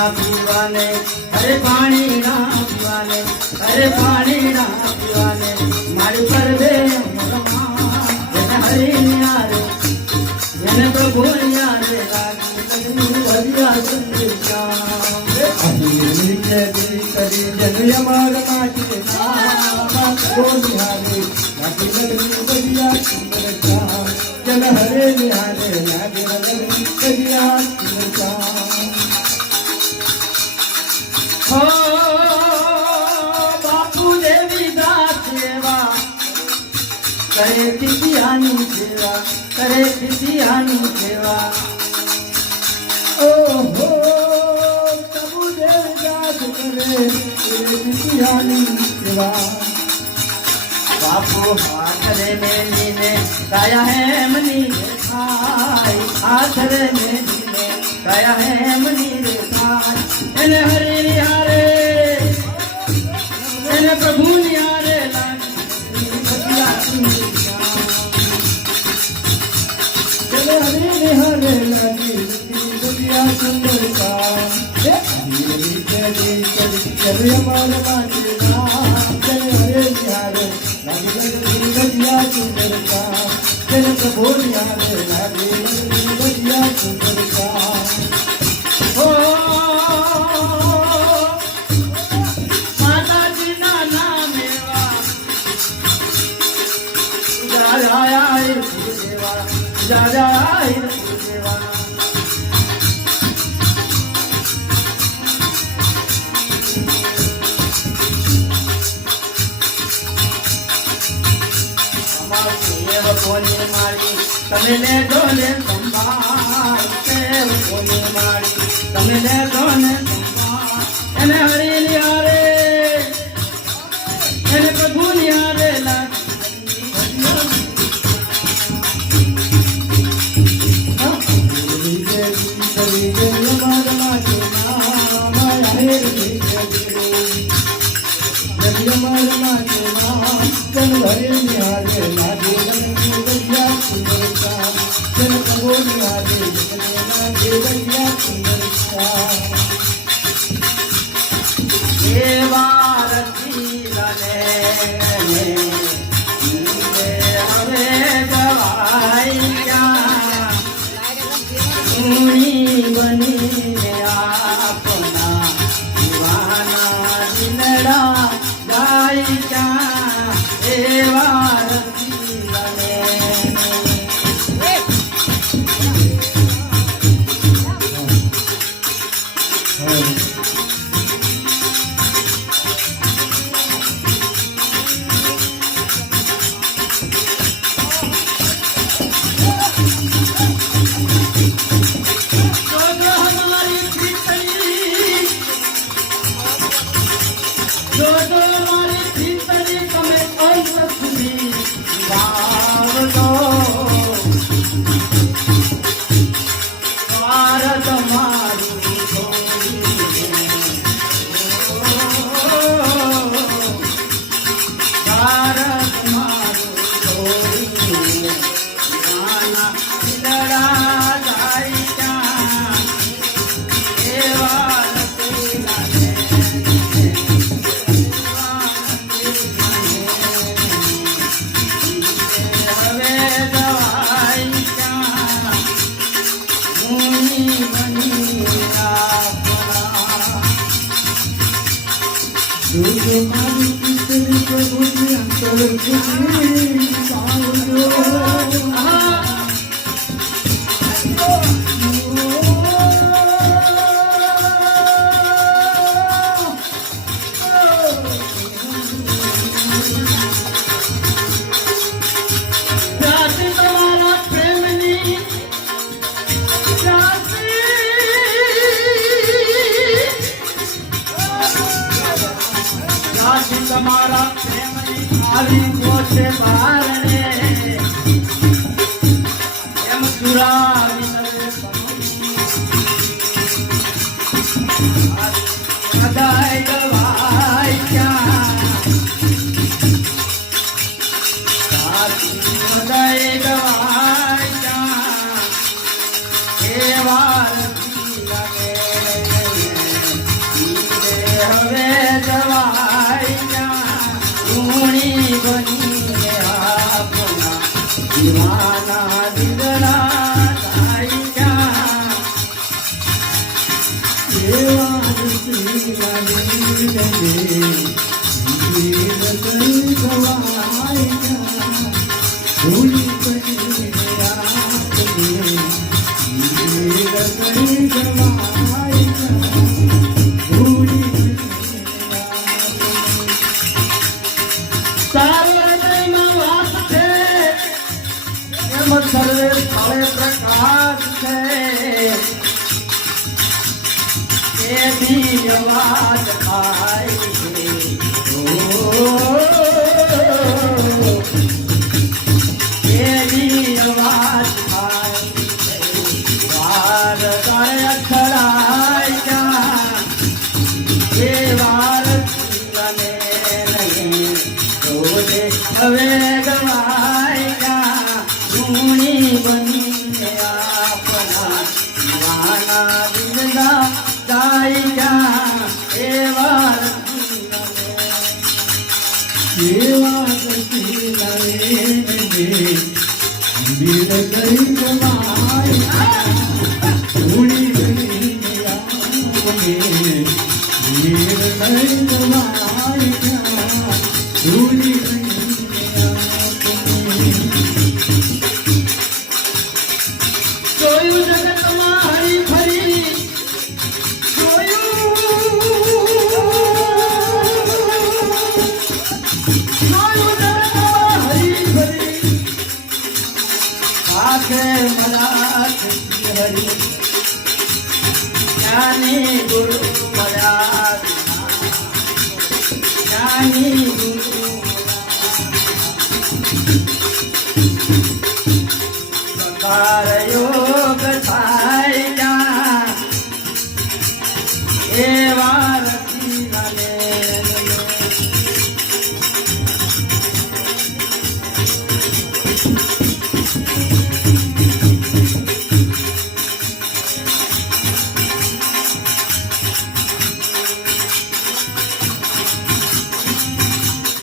ના પીવાને અરે પાણી ના પીવાને અરે પાણી ના પીવાને મારી પર દે જેને હરી ન્યારે જેને પ્રભુ ન્યારે ભજિયા સુંદર શ્યામ નીચે દિલ કરી જન અમાર માટે પ્રભુ ન્યારે ભજિયા સુંદર શ્યામ જન હરે ન્યારે ભજિયા સુંદર શ્યામ हो बापू देवी दास सेवा करे पितियानी सेवा करे पितियानी सेवा ओ हो बापू देवी दास करे पितियानी सेवा बापू हाथरे में नीने काया है मनी खाई हाथरे में नीने काया है मनी रे खाई એને હરે નિહારે એને પ્રભુ નિહારે ચલો હરે નિહારે લાગી બધિયા સુંદરતા ચલો અમાર માટે ચલો હરે નિહારે લાગી બધિયા સુંદરતા ચલો પ્રભુ નિહારે લાગી બધિયા સુંદરતા કોની મારી તમે ને ડોલે સંભાળ કોની મારી તમે ને ડોલે સંભાળ એને હરી નિહારે એને પ્રભુ નિહારે તમારા પ્રેમની આવી કોઠે બારણે એમ સુરાવી નવે સદાય ગવાય ક્યાં સદાય ગવાય ક્યાં એ વાર સર્વે સ્થળે પ્રકાશ છે એ દિવ્ય વાત થાય છે એ દિવ્ય વાત થાય છે વાર તારે અથડાય જા એ વાર જીવને નહીં રોજે હવે ગવાય જા ઋણી બનીને આપણા નાના દિલના જાય જા એવા જોયું જગતમાં હરી ફરી હરી જ્ઞાની ગુરુ મળ્યા જ્ઞાની ગુરુ સંભાર યોગ થાય એવા